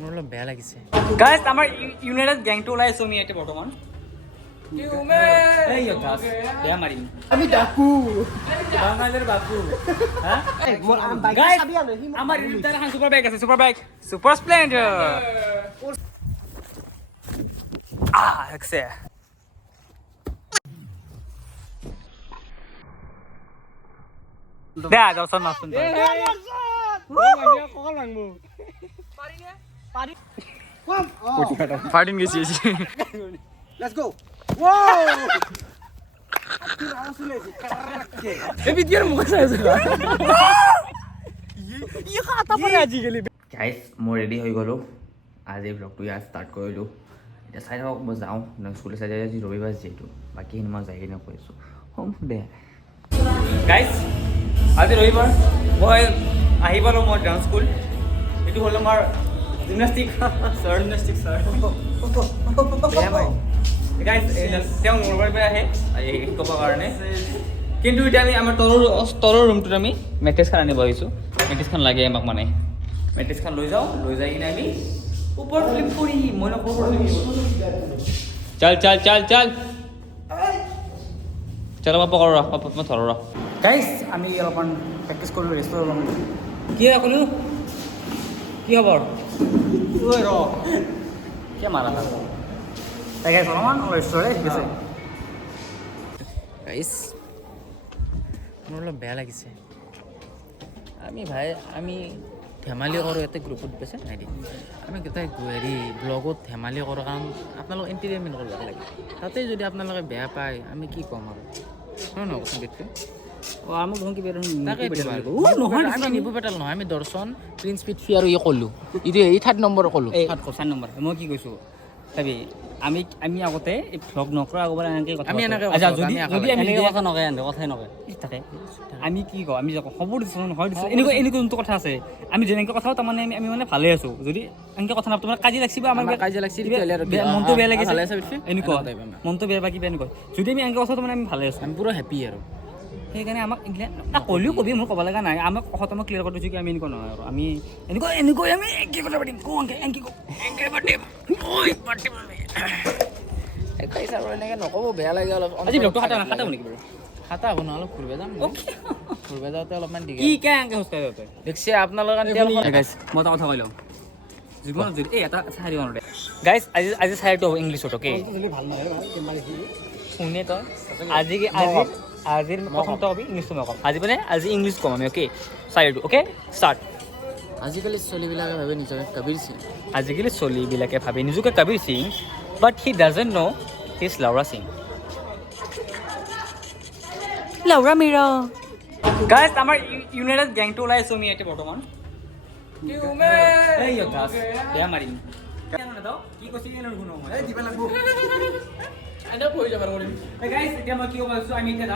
মোৰ অলপ বেয়া লাগিছে গাইজ আমাৰ ইউনাইটেড গেংটো ওলাই আছো আমি এতিয়া বৰ্তমান আমি ডাকু বাঙালিৰ বাকু আমাৰ ইউনিটাৰ এখন সুপাৰ বাইক আছে সুপাৰ বাইক সুপাৰ স্প্লেন্ডাৰ একছে দে দৰ্শন মাছুন ফাটিং গেছি Let's go. Wow! এই ভিডিওর মুখ চাই আছে ই খাতা পরে আজি গলি গাইজ মই ৰেডি হৈ গ'লোঁ আজি ব্লগটো ইয়াত ষ্টাৰ্ট কৰিলোঁ এতিয়া চাই থাকক মই যাওঁ স্কুলে চাই যায় আজি ৰবিবাৰ যিহেতু বাকীখিনি মই যাই কিনে কৈ আছোঁ হোম দে গাইজ আজি ৰবিবাৰ মই আহি পালোঁ মই ডান্স স্কুল এইটো হ'ল আমাৰ জিমনাষ্টিক ছাৰ গাইজ তেওঁ মঙ্গলবাৰ পৰা আহে শিকাবৰ কাৰণে কিন্তু এতিয়া আমি আমাৰ তলৰ ৰুমটোত আমি মেট্ৰেছখন আনিব আহিছোঁ মেট্ৰেছখন লাগে আমাক মানে মেট্ৰেছখন লৈ যাওঁ লৈ যাই কিনে আমি ওপৰত ফ্লিপ কৰিম মই নকৰোঁ চাল চাল চাল চাল চলো পাপা কৰো ৰ পাপা মই ধৰো ৰ গাইজ আমি অলপমান প্ৰেক্টিছ কৰিলোঁ ৰেষ্টৰ ল'ম কি ক'লোঁ কি খবৰ ঐ ৰ কিয় মাৰা তাই গাইজ অলপমান ৰেষ্টৰে ঠিক আছে গাইজ মোৰ অলপ বেয়া লাগিছে আমি ধেমালি কৰোঁ ইয়াতে গ্ৰুপত পাইছে নাই দি আমি গোটেই হেৰি ব্লগত ধেমালি কৰোঁ কাৰণ আপোনালোক এণ্টাৰটেইনমেণ্ট কৰিব লাগে তাতে যদি আপোনালোকে বেয়া পায় আমি কি ক'ম আৰু নহয় নহয় কথা দেখি মোক দেখোন কিবা আমি নিবু পেটাল নহয় আমি দৰ্শন প্ৰিন্স পিটফি আৰু ই ক'লোঁ এতিয়া এই 3rd নম্বৰ ক'লোঁ 4 নম্বৰ মই কি কৈছোঁ চাবি আমি আমি আগতে এই ভ্লগ নকৰা আগৰ এনেকৈ কথা আমি এনেকৈ যদি আমি কথা নকয় কথাই নকয় থাকে আমি কি কওঁ আমি খবৰ দিছোঁ নহয় দিছোঁ এনেকুৱা যোনটো কথা আছে আমি যেনেকৈ কথা তাৰমানে আমি মানে ভালে আছোঁ যদি এনেকৈ কথা নাপাতো মানে কাজিয়া লাগছি বা আমাৰ কাজিয়া লাগছি মনটো বেয়া লাগিছে এনেকুৱা মনটো বেয়া বা কিবা এনেকুৱা যদি আমি এনেকৈ কথা মানে আমি ভালে আছোঁ আমি পুৰা হেপী আৰু সেইকাৰণে আমাক ক'লেও কবি মোৰ ক'ব লগা নাই আমাক কথাটো মই ক্লিয়াৰ কৰি দিছোঁ কি আমি এনেকুৱা নহয় আৰু আমি এনেকৈ আমি কি কথা পাতিম পাতিম আৰু এনেকৈ নক'ব বেয়া লাগে অলপ আজি ব্লগটো খাটাব নেকি বাৰু খাটা হ'ব নহয় অলপ ফুৰিব যাম ফুৰিব যাওঁতে অলপমান কি এনেকৈ খোজকাঢ়ি যাওঁতে দেখছি আপোনালোকৰ গাইজ মই এটা কথা কৈ লওঁ জীৱনত যদি এই এটা চাই দিব নোৱাৰে গাইজ আজি চাইটো হ'ব ইংলিছত অ'কে শুনে তই আজিৰ প্ৰথমটো কবি ইংলিছটো নকম আজি মানে আজি ইংলিছ ক'ম আমি অ'কে চাইটো অ'কে ষ্টাৰ্ট আজিকালি ছোৱালীবিলাকে ভাবে নিজকে কবিৰ সিং আজিকালি ছোৱালীবিলাকে ভাবে নিজকে Kabir Singh but he doesn't know' he is লাউৰা সিং লাউৰা মিৰা গাইজ আমাৰ ইউনাইটেড গেংটো ওলাই আছোঁ আমি এতিয়া বৰ্তমান বেয়া মাৰিম কি কৈছে এতিয়া মই কি ক'ব আছোঁ আমি এতিয়া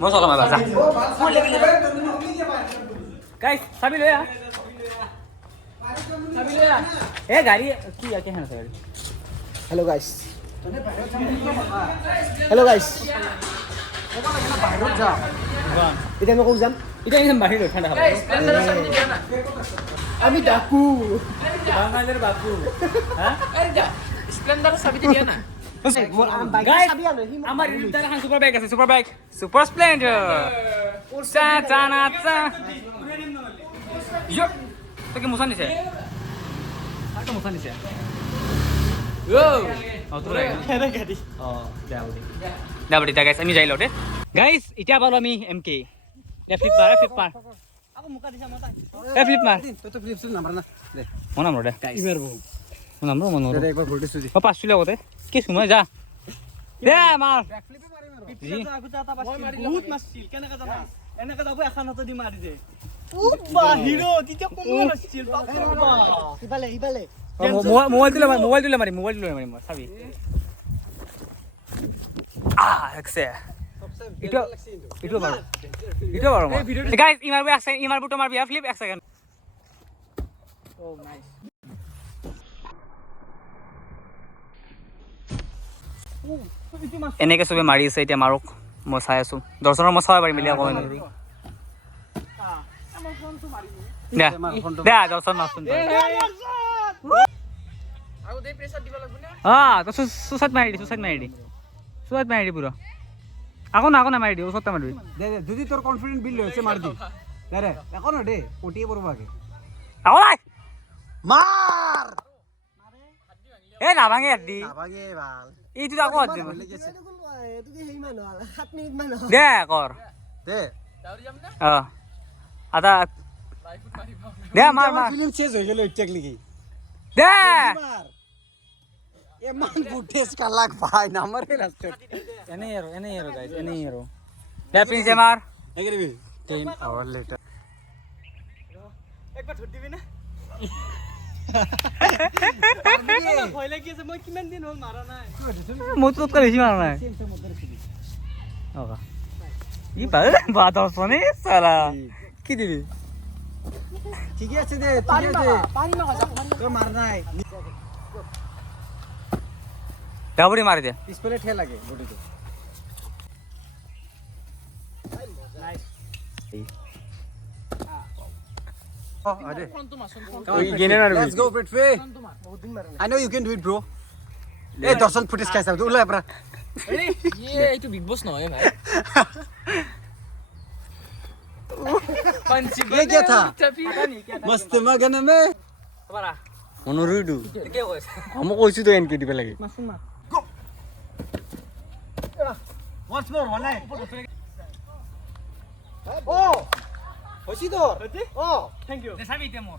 মই চলাম এবাৰ যা গাইজ চাবি লৈ আহ এই গাড়ী কি কেখন আছে গাড়ী Hello guys. Hello guys. বাহিৰত যা এতিয়া মই ক'ত যাম এতিয়া একদম বাহিৰত ঠাণ্ডা খাব আমি ডাকু বাঙালিৰ বাকু স্প্লেণ্ডাৰ চাবিটো দিয়া না আমাৰ ইউনিটাৰ এখন সুপাৰ বাইক আছে সুপাৰ বাইক সুপাৰ স্প্লেন্ডাৰ তই কি মোচা নিছে মোচা নিছে আমি যাই লওঁ দে গাইজ এতিয়া পালোঁ আমি এম কে ফ্লিপ মাৰ মই নাম ৰ দে মই পাঁচটো আগতে কি মই যা দে মাৰ মোবাইলটো মাৰিম মই চাবি এইটো বাৰু গাইজ ইমাৰবোৰ আছে ইমাৰবোৰ তোমাৰ বিয়া ফ্লিপ 1 সেকেণ্ড এনেকৈ চবে মাৰি আছে এতিয়া মাৰক মই চাই আছোঁ দৰ্শনৰ মই চাব পাৰিম এতিয়া অকণমান দে দে দৰ্শন মাৰচোন তই চুচাইড মাৰি দি পুৰা আকৌ না মাৰি দি ওচৰতে মাৰিবি দে যদি তোৰ কনফিডেন্ট বিল্ড হৈছে মাৰ দি দে একো নহয় দে পটিয়ে পৰব আগে আকৌ নাই মাৰ এই নাভাঙে দি নাভাগে ভাল এইটো আকৌ হাত দিব এতুকে হেই মান হল 7 মিনিট মান হল দে কৰ দে আদা দে মাৰ ফিল্ম চেঞ্জ হৈ গেল এক্স্যাক্টলি কি দে মাৰ এমান বুটেস কালাক ভাই নামাৰে লাস্ট এনেই আৰু গাইজ এনেই আৰু দে প্ৰিন্সে মাৰ এগিবি 10 আৱাৰ লেটাৰ একবার ধর দিবি না ভয় লাগি আছে মই কিমান দিন হল মারা নাই মই তোত বেছি মাৰা নাই ই বা দৰ্শনে সালা কি দিবি ঠিক আছে দে ঠিক আছে পানি না তোর মার নাই ডাবুরি মারি দে পিছপলে ঠে লাগে বডিতে Let's go, Prithvi. I know you can do it, bro. Hey, Darshan footage kaisa? Do ula apna. ये तो बिग बॉस ना है भाई ये क्या था? मस्त मगन में. हमारा Monorudu. क्या हुआ हम कोई तो इनके दिबे लगे. Go. Once more, one line. Oh. होसी तो. Oh, thank you. দেখাবি তে মোৰ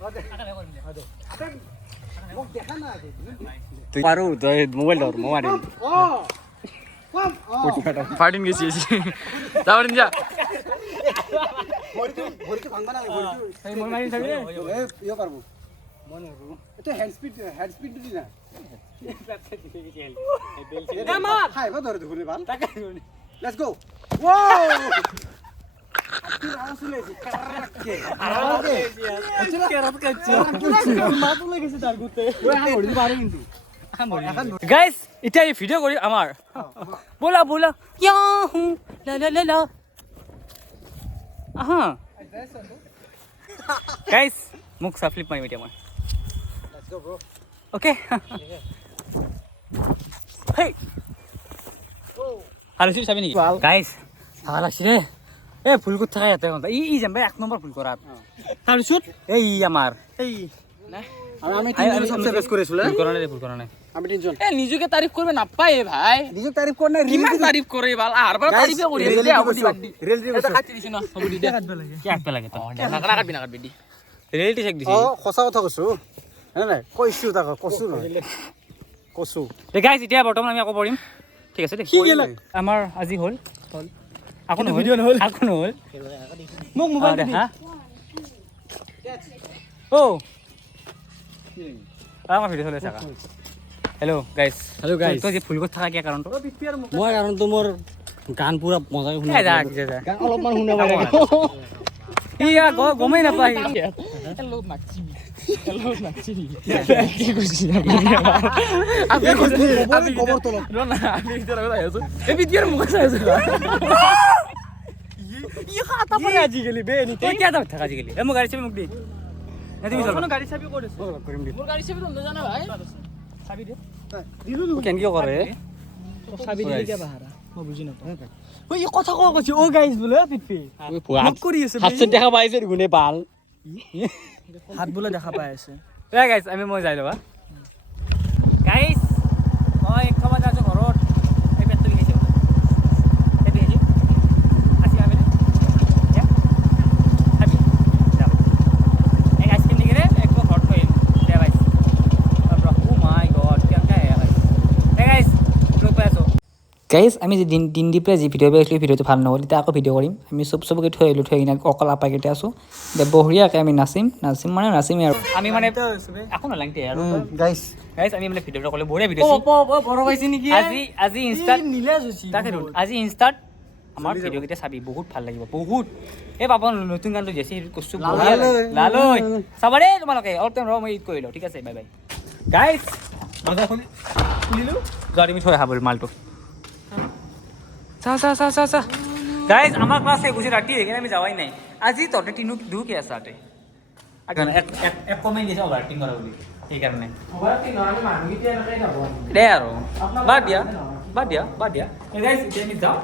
মোক দেখা না দে. তুই পারো তুই মোবাইল ধর মোবাইল Oh. Come. Oh. ফাটিন গেছি যাবড়িন যা ভরিতে ভাঙবা না ভরিতে. এই মোর মারি থাকবি এ ইয়ে পারবো. মনে হলো. এটা হেড স্পিড দিদি না. না মা হাই বা ধরে ধরে ভাল. Let's go. Wow. আজকে রাউন্ড চলেছে কারকে কারকে মাথা লেগেছে তার গুতে ওই হামড়ি পারে কিন্তু গাইস এটা এই ভিডিও করি আমার बोला बोला क्या हूं ला ला ला ला আহা গাইস মুখ সাফলিপ মাই মিডিয়া মই Let's go, bro. Okay hey আর সিপ চাবি নেকি গাইস ভাল লাগছে রে এ ফুল কত থাকা ইয়াতে ই যাম ভাই এক নম্বর ফুল করাত তাৰপিছত এই আমাৰ এই আমি তিনজন সবচেয়ে বেস্ট কৰেছিল ফুল কৰা নাই আমি তিনজন ए নিজকে তারিফ করবে না পায় ভাই নিজে তারিফ কর না কিমান তারিফ করে ভাল আরবার তারিফে করি দে আবদি বাদি রেল রে এটা কাটি দিছ না আবদি দে কি আঁকবা লাগে তো না কাটবি না কাটবি দি ৰিয়েলিটি চেক দিছি ও খসা কথা কইছো হ্যাঁ না কইছো তা কসু না কসু তে গাইস এতিয়া বৰ্তমান আমি আকৌ পঢ়িম ঠিক আছে দেই আমাৰ আজি হ'ল আকৌ ভিডিও নহল আকৌ নহল মোক মোবাইল দে হা ও আমাৰ ভিডিও চলে থাকা হেল্ল' গাইস তই যে ফুল ক'ত থাকা কি কাৰণটো মই কাৰণটো মোৰ গান পুৰা মজাই শুনা যা গান অলপমান শুনা পাই ইয়া গমেই নাপাই হেল্ল মাকচি হেল্ল মাকচি কি কৈছি আমি খবর তো না আমি ইদার কথা আছো এ ভিডিওর মুখ চাই আছো ই খাতা পরে আজি গলি বে নি তুই কি থাকা আজি গলি এ মোক গাড়ি চাবি মোক দি না তুমি চল কোন গাড়ি চাবি করেছ করিম দি মোর গাড়ি চাবি তো জানা ভাই চাবি দে দিলু কেন কি কৰে চাবি দিলে কি বাহারা মই বুজি নাপাও ওই কথা কও কইছি ও গাইস বলে পিপি হাত কৰি আছে হাত দেখা পাইছে গুনে পাল হাত বলে দেখা পাই আছে এ গাইস মই যাই লবা গাইস মই খাবা যাচ্ছ ঘৰত এই পেটটো বিষাইছে এই বিষাইছে আসি আবে না হাবি যাও এই গাইস কেন নিগরে একটু হট হইল দে গাইস ও মাই গড কেনকা হে গাইস লোক পাইছো গাইজ আমি যে দিন দি পেলাই যি ভিডিঅ' পাইছিলোঁ ভিডিঅ'টো ভাল নহ'ল এতিয়া আকৌ ভিডিঅ' কৰিম আমি চবকে থৈ আহিলোঁ থৈ কিনে অকল আপাকেইটা আছোঁ দে বঢ়িয়াকৈ আমি নাচিমেই আৰু আমি মানে আকৌ নালাগে আৰু গাইস গাইজ আমি মানে ভিডিঅ'টো ক'লে বঢ়িয়া ভিডিঅ' বড় পাইছি নেকি আজি ইনষ্টাত নীলা জুচি তাকেতো আজি ইনষ্টাত আমাৰ ভিডিঅ'কেইটা চাবি বহুত ভাল লাগিব বহুত এই পাপন নতুন গানটো যে আছে কৈছোঁ বঢ়িয়া লালৈ চাবা দেই তোমালোকে অলপ টাইম ৰ মই ইট কৰি লওঁ ঠিক আছে বাই বাই গাইজ যোৱা তুমি থৈ আহা মালটো চা গাইজ আমাৰ ক্লাছ শেষ হৈছে ৰাতি সেইকাৰণে আমি যাৱাই নাই আজি তহঁতে তিনো দুকে আছে তাতে এক কমেণ্ট দিছে অভাৰ এক্টিং কৰা বুলি সেইকাৰণে দে আৰু বাদ দিয়া গাইজ এতিয়া আমি যাওঁ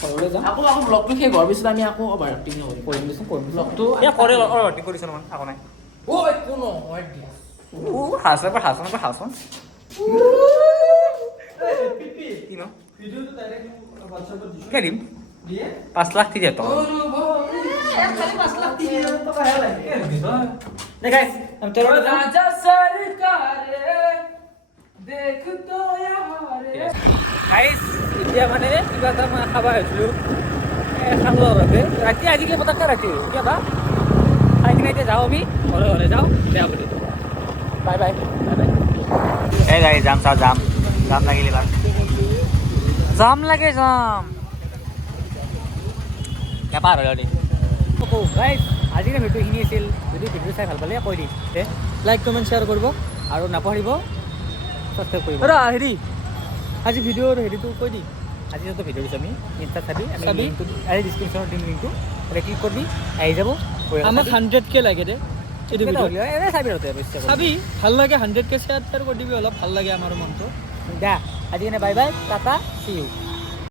ঘৰলৈ যাওঁ আকৌ ব্লগটো শেষ হোৱাৰ পিছত আমি আকৌ অভাৰ এক্টিং কৰিম দেচোন ব্লগটো কৰে অভাৰ এক্টিং কৰিছে নহয় আকৌ নাই একো নহয় দিয়া হাচন কি ন কে দিম 5 লাখ দিয়ে তো এতিয়া মানে কিবা এটা মই খাব আহিছিলোঁ খালো ৰাতি আজিকালি পতাকা ৰাতি কিবা খাই কিনে এতিয়া যাওঁ আমি ঘৰে যাওঁ বেয়া বুলি বাই বাই এই গাড়ী যাম লাগিলে এবাৰ যাম লাগে কেপাৰ হ'ল দেই গাইজ আজিৰ ভিডিঅ' এইখিনি আছিল যদি ভিডিঅ' চাই ভাল পালে কৈ দি লাইক কমেণ্ট শ্বেয়াৰ কৰিব আৰু নাপাহৰিব ছাবস্ক্ৰাইব কৰিব হেৰি আজি ভিডিঅ'ৰ হেৰিটো কৈ দি আজি য'ত ভিডিঅ' দিছোঁ আমি ইনষ্টাত চাবি আজি ডিছক্ৰিপশ্যনত দিম লিংকটো তাতে ক্লিক কৰিবি আহি যাব আমাক 100K লাগে দে এইটো ভিডিঅ' চাবি ভাল লাগে 100K শ্বেয়াৰ কৰি দিবি অলপ ভাল লাগে আমাৰ মনটো দা আজি bye bye tata see U